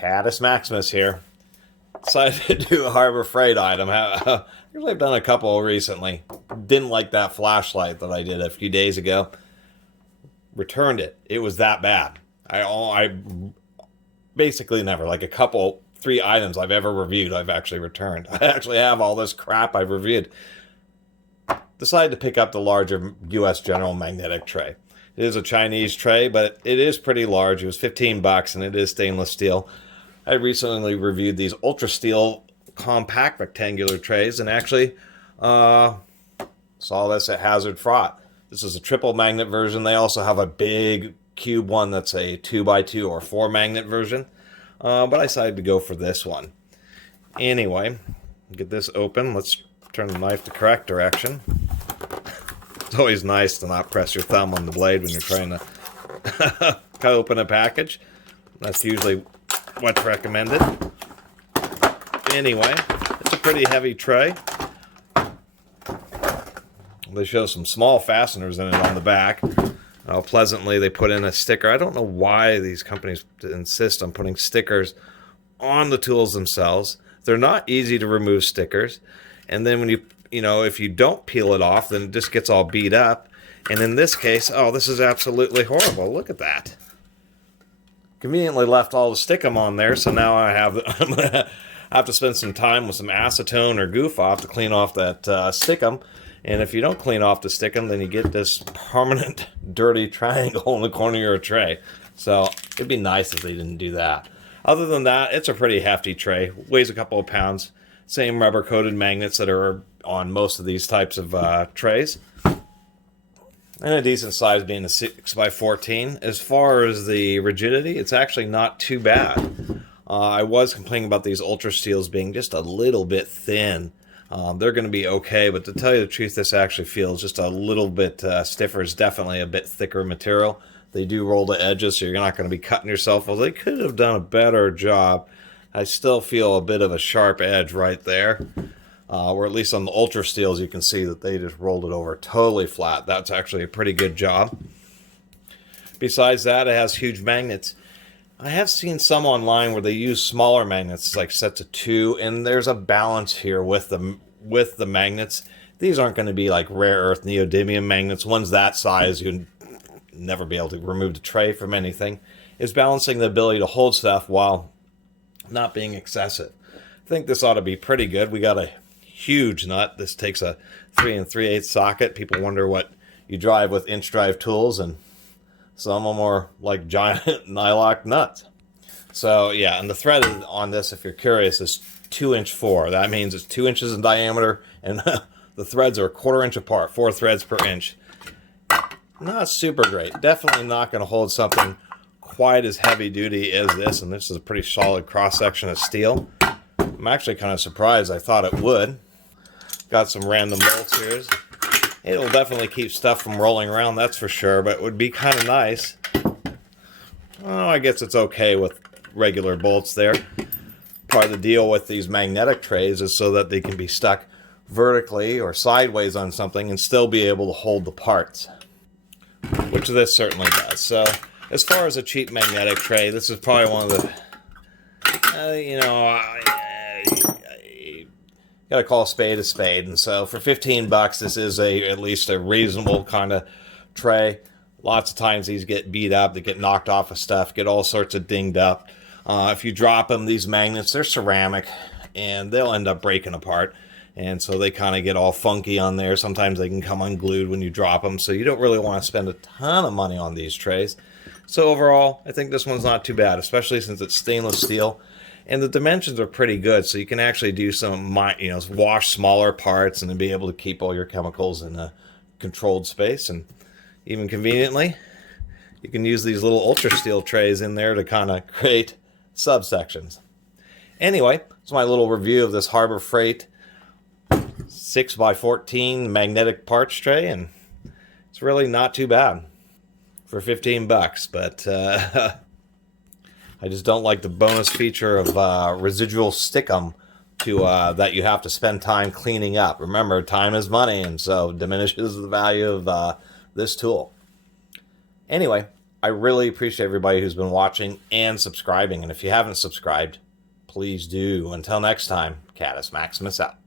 Catus Maximus here. Decided to do a Harbor Freight item. I've done a couple recently. Didn't like that flashlight that I did a few days ago. Returned it. It was that bad. I basically never, like three items I've ever reviewed, I've actually returned. I actually have all this crap I've reviewed. Decided to pick up the larger US General magnetic tray. It is a Chinese tray, but it is pretty large. It was $15 and it is stainless steel. I recently reviewed these Ultra Steel compact rectangular trays and actually saw this at Hazard Fraught. This is a triple magnet version. They also have a big cube one that's a 2x2 or 4 magnet version. But I decided to go for this one. Anyway, get this open. Let's turn the knife the correct direction. It's always nice to not press your thumb on the blade when you're trying to cut open a package. That's usually what's recommended. Anyway, it's a pretty heavy tray. They show some small fasteners in it on the back. Pleasantly, they put in a sticker. I don't know why these companies insist on putting stickers on the tools themselves. They're not easy to remove stickers. And then when if you don't peel it off, then it just gets all beat up. And in this case, oh, this is absolutely horrible. Look at that. Conveniently left all the stickum on there, so now I'm gonna have to spend some time with some acetone or goof off to clean off that stickum. And if you don't clean off the stickum, then you get this permanent dirty triangle in the corner of your tray. So it'd be nice if they didn't do that. Other than that, it's a pretty hefty tray. Weighs a couple of pounds. Same rubber coated magnets that are on most of these types of trays. And a decent size being a 6x14. As far as the rigidity, it's actually not too bad. I was complaining about these Ultra Steels being just a little bit thin. They're going to be okay, but to tell you the truth, this actually feels just a little bit stiffer. It's definitely a bit thicker material. They do roll the edges, so you're not going to be cutting yourself. Well, they could have done a better job. I still feel a bit of a sharp edge right there. Or at least on the Ultra Steels, you can see that they just rolled it over totally flat. That's actually a pretty good job. Besides that, it has huge magnets. I have seen some online where they use smaller magnets, like sets of 2, and there's a balance here with the magnets. These aren't going to be like rare earth neodymium magnets. Ones that size, you'd never be able to remove the tray from anything. It's balancing the ability to hold stuff while not being excessive. I think this ought to be pretty good. We got a huge nut. This takes a 3 3/8 socket. People wonder what you drive with inch drive tools, and some of them are like giant nylock nuts. So yeah, and the thread on this, if you're curious, is 2'4". That means it's 2 inches in diameter, and the threads are 1/4 inch apart, 4 threads per inch. Not super great. Definitely not going to hold something quite as heavy duty as this, and this is a pretty solid cross section of steel. I'm actually kind of surprised. I thought it would. Got some random bolts here. It'll definitely keep stuff from rolling around, that's for sure, but it would be kind of nice. Oh, I guess it's okay with regular bolts there. Part of the deal with these magnetic trays is so that they can be stuck vertically or sideways on something and still be able to hold the parts, which this certainly does. So as far as a cheap magnetic tray, this is probably one of the, gotta call a spade, and so for $15, this is at least a reasonable kind of tray. Lots of times these get beat up, they get knocked off of stuff, get all sorts of dinged up. If you drop them, these magnets, they're ceramic, and they'll end up breaking apart, and so they kind of get all funky on there. Sometimes they can come unglued when you drop them, so you don't really want to spend a ton of money on these trays. So overall, I think this one's not too bad, especially since it's stainless steel. And the dimensions are pretty good, so you can actually do some, wash smaller parts and then be able to keep all your chemicals in a controlled space. And even conveniently, you can use these little Ultra Steel trays in there to kind of create subsections. Anyway, it's my little review of this Harbor Freight 6x14 magnetic parts tray, and it's really not too bad for $15, but I just don't like the bonus feature of residual stickum that you have to spend time cleaning up. Remember, time is money, and so diminishes the value of this tool. Anyway, I really appreciate everybody who's been watching and subscribing. And if you haven't subscribed, please do. Until next time, Catus Maximus out.